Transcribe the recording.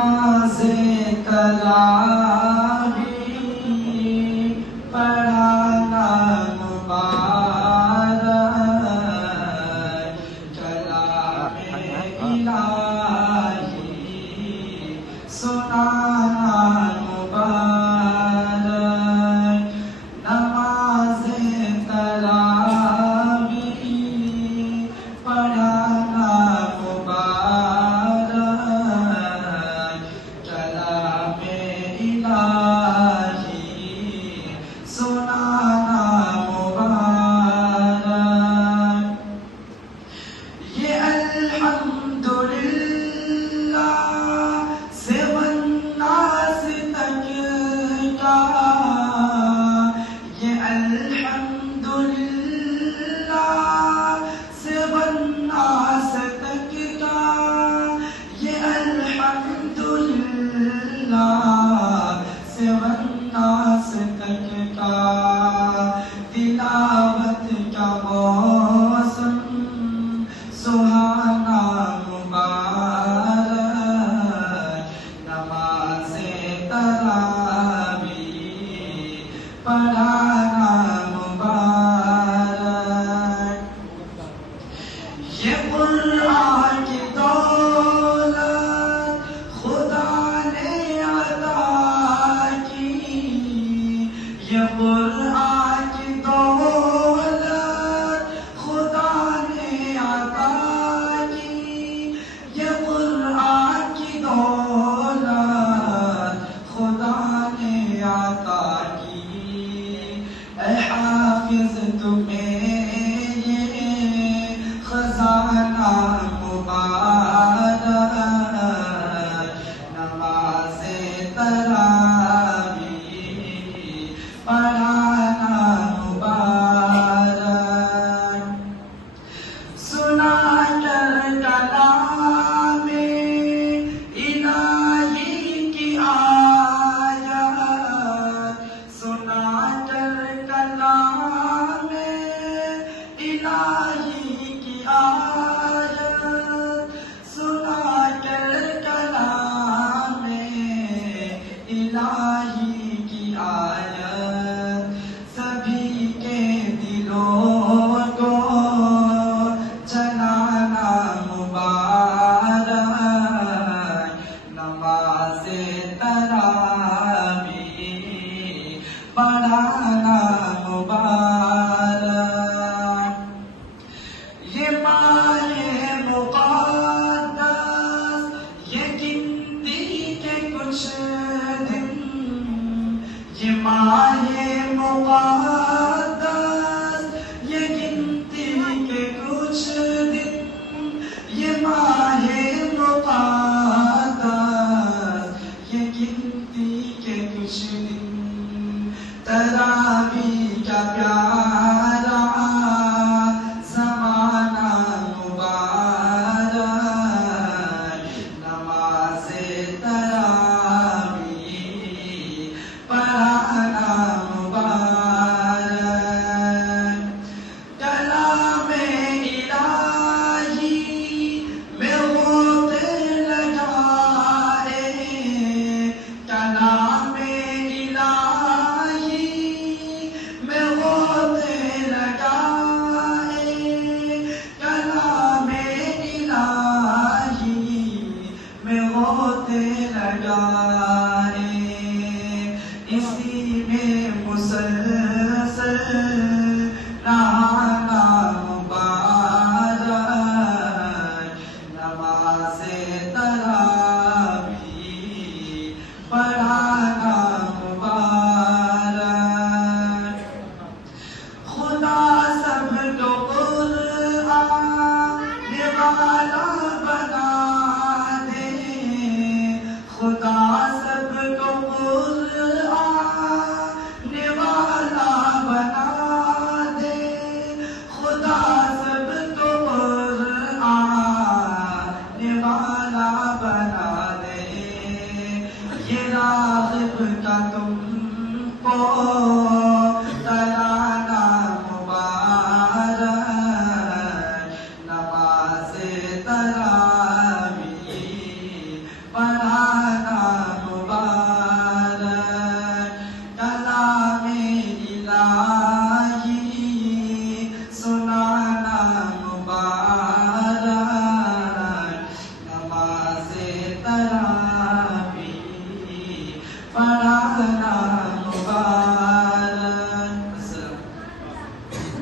नमाज़े तरावी पढ़ाना मुबारक, कलामे इलाही सुनाना मुबारक। नमाज़े तरावी पढ़ाना मुबारक, कलामे इलाही सुनाना मुबारक। ये अल्हम्दुलिल्लाह से वन्नास तक का, ये अल्हम्दुलिल्लाह से वन्नास तक का, ये अल्हम्दुलिल्लाह से वन्नास तक का। तिलावत का मौसम सुहाना मुबारक, नमाज़े तरावी पढ़ाना मुबारक। ये कुरान की दौलत खुदा ने अता की, ये कुरान की दौलत खुदा ने अता की, ये कुरान की दौलत खुदा ने अता की। ऐ हाफिज़ तुम्हें ये खजाना मुबारक, नमाज़े तरावी पढ़ाना मुबारक। सुना कर कलामे इलाही की आयत, सुना कर कलामे इलाही की आयत, सुना कर कलामे इलाही की आयत। सभी के दिलों को जलाना मुबारक, नमाज़े तरावी पढ़ाना मुबारक। ये माहे मुक़द्दस ये गिनती के कुछ दिन, ये माहे मुक़द्दस ये गिनती के कुछ दिन, ये माहे मुक़द्दस ये गिनती के कुछ दिन। तरावी का प्यारा ज़माना मुबारक, नमाज़े तरावी पढ़ाना मुबारक। कलामे इलाही में होते लगाए, कलामे इलाही में होते लगाए, कलामे इलाही में होते लगाए। इसी में मुसलसल नहाना मुबारक, नमाज़े तरावी पढ़ाना मुबारक। खुदा सबको कुरान वाला बना दे, खुदा सबको कुरान वाला बना दे, खुदा सबको कुरान वाला बना दे। ये राग़िब का तुमको तराना मुबारक, नमाज़े तरावी पढ़ा तारा